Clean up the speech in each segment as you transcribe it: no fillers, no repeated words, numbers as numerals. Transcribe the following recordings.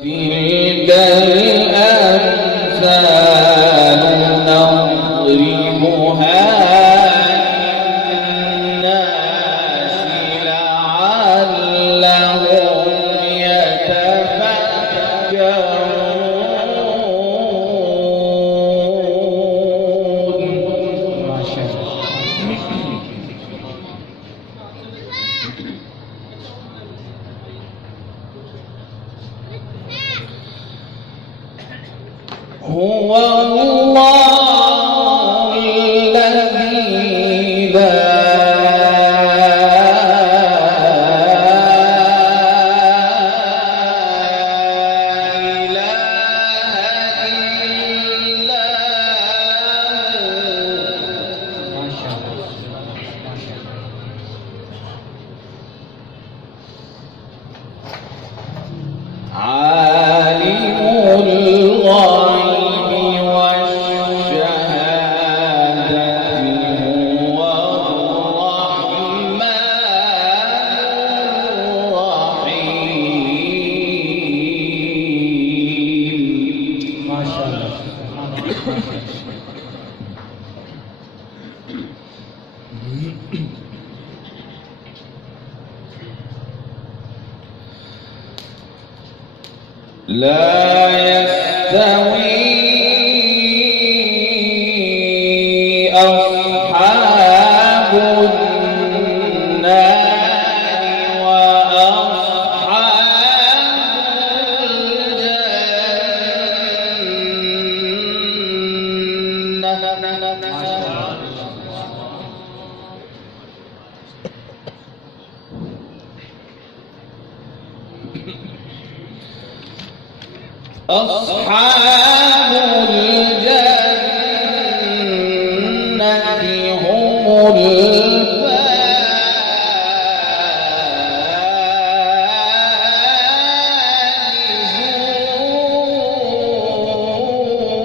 تلك الأمثال نضربها للناس لعلهم يتفكرون. ما شاء الله. هو الله الذي لا إله إلا هو. ما شاء الله. عالم الغيب والشهادة هو الرحمن الرحيم. ما شاء الله. لا يستوي أصحاب النار وأصحاب الجنة. أصحاب الجنة هم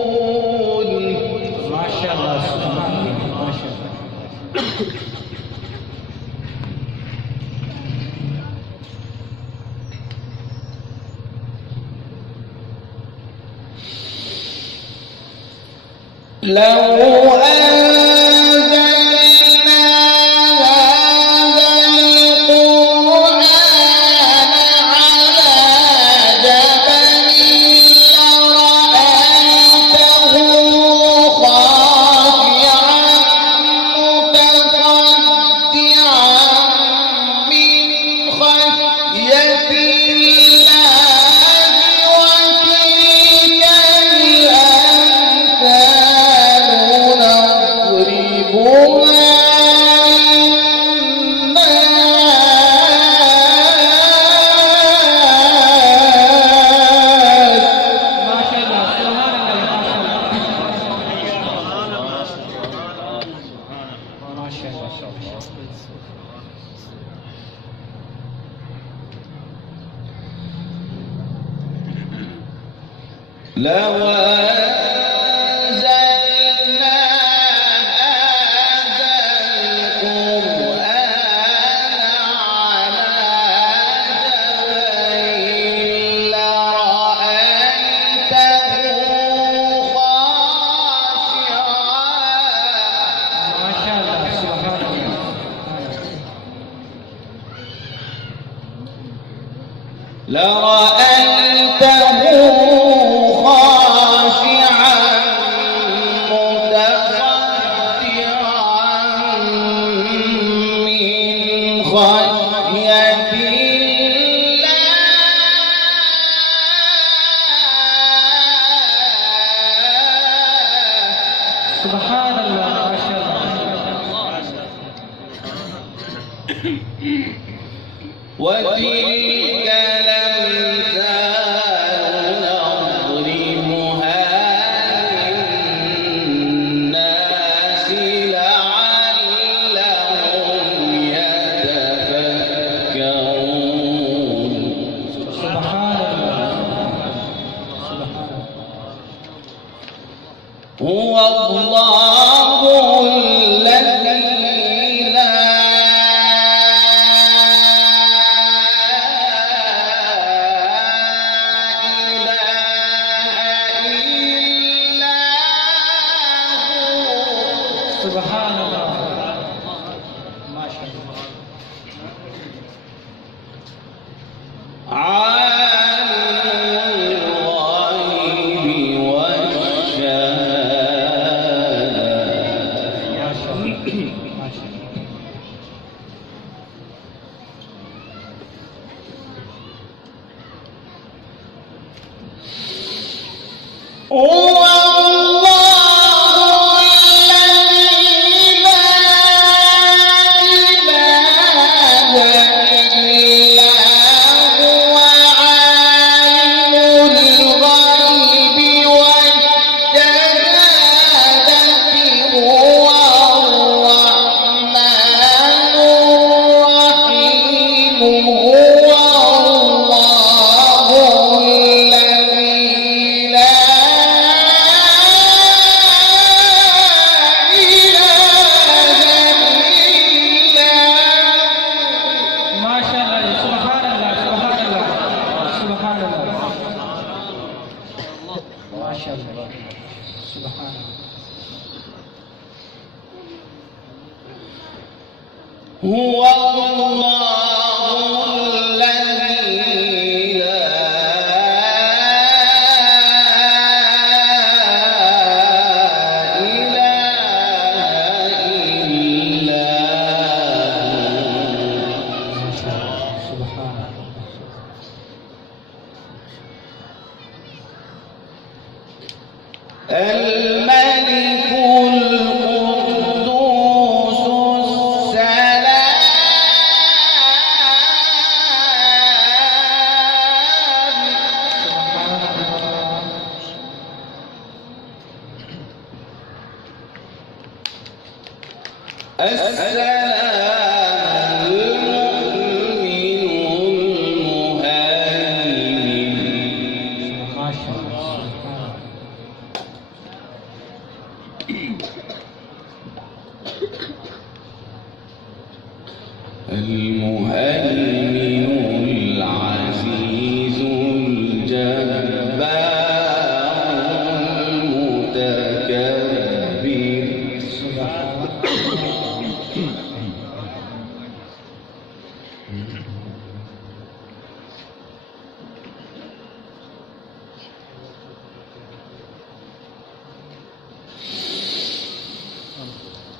الفائزون. ما شاء الله. ما شاء الله. لو أنزلنا هذا القرآن على جبل لرأيته خاشعا متصدعا من خشية الله. وتلك الأمثال نضربها لو أنزلنا هذا القرآن على جبل لرأيته خاشعا. ما شاء الله. سبحان الله. لرأيته خاشعا متصدعا من خشية الله. سبحان الله. ما شاء الله. وتلك الأمثال نضربها للناس لعلهم يتفكرون. سبحان الله. هو الله الذي لا سبحان الله ما شاء الله هو الله الذي لا إله إلا هو الملك القدوس السلام المؤمن المهيمن ما شاء الله المهيمن العزيز الجبار المتكبر سبحان الله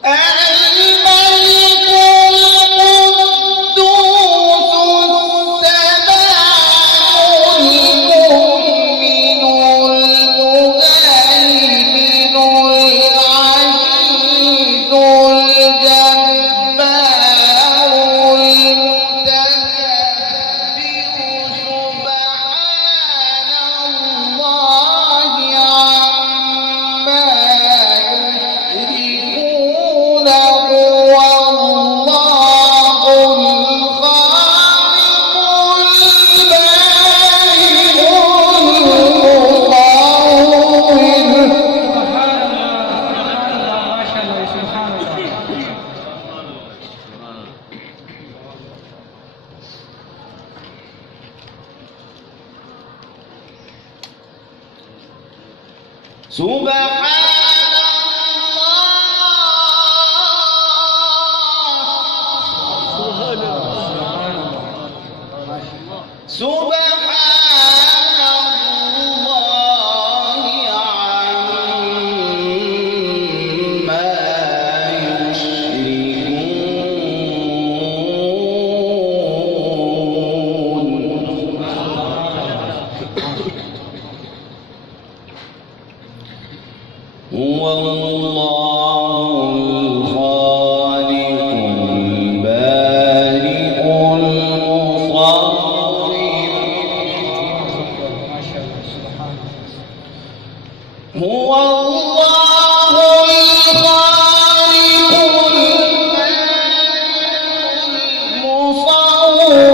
عما يشركون هو الله الخالق البارئ المصور هو الله الخالق المصور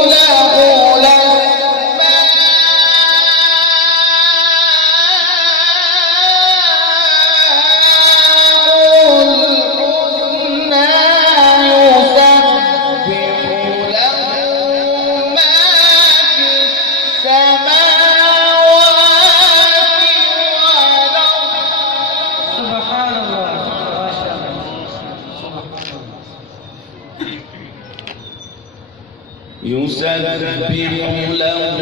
له السماوات والأرض يسبح له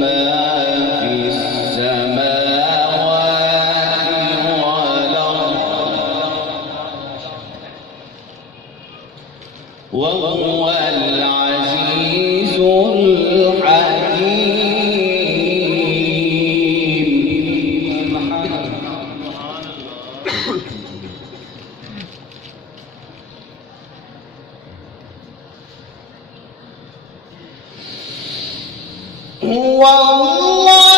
ما في السماوات والأرض وهو العزيز الحكيم. هو الله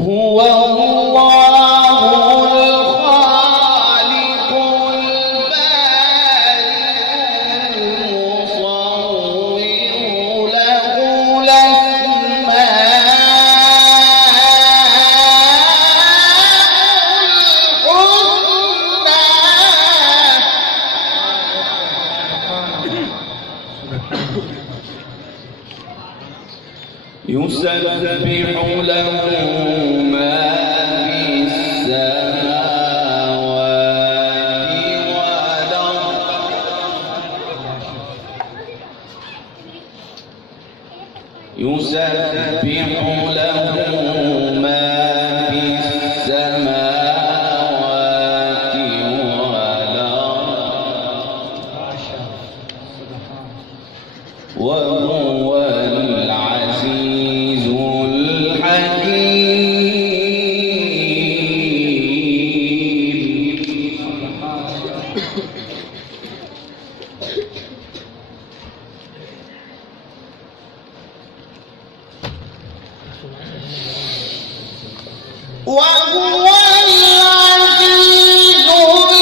هو الله الخالق البارئ المصور له يسبح له ما في السماوات والأرض يسبح له ما في السماوات والأرض وهو العزيز وهو العزيز الحكيم.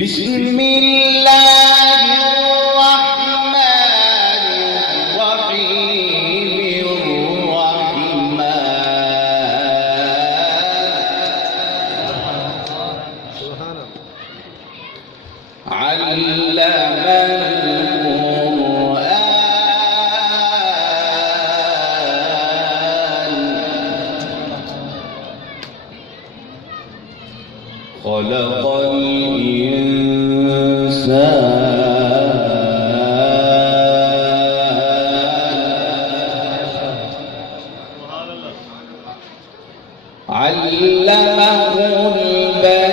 بسم الله الرحمن الرحيم علم القرآن خلق علمه البيان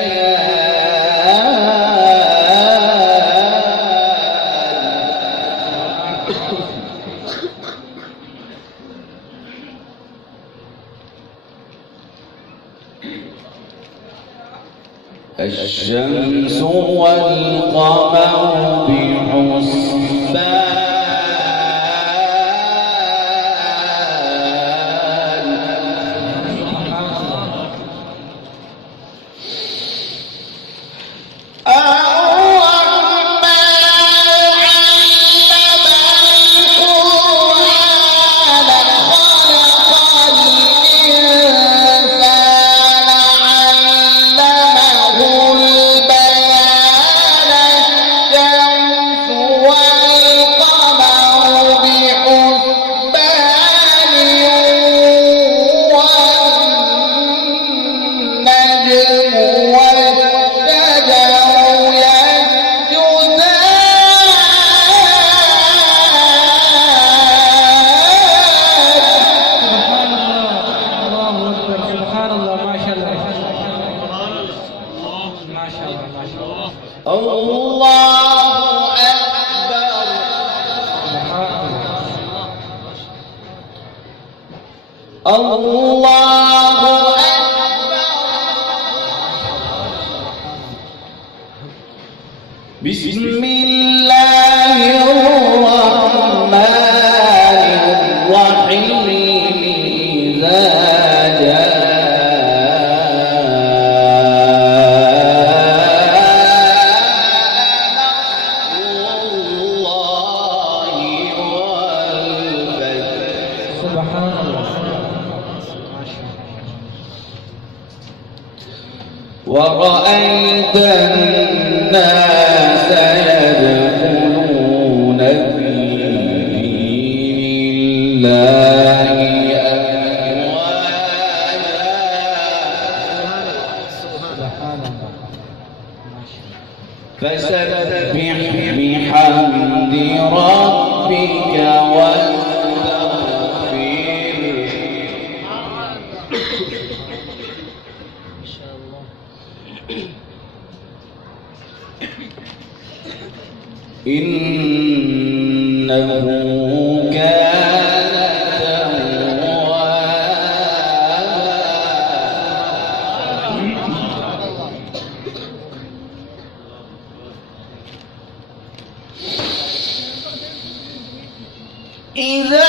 الشمس والقمر بحسبان الرحمن الله بسم الله الرحمن الرحيم إذا جاء الله والفتح سبحان الله. ورأيت الناس يدخلون في دين الله سبحان الله. فسبح بحمد ربك واستغفره إنه كان توابا إذا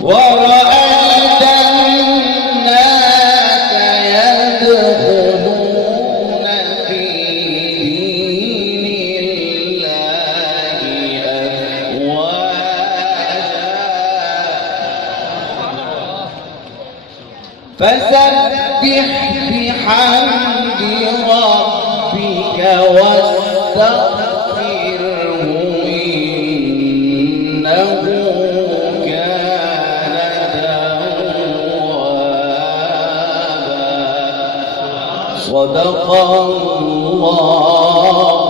ورأيت الناس يدخلون في دين الله أفواجا فسبح بحمد ربك واستغفره إنه صدق الله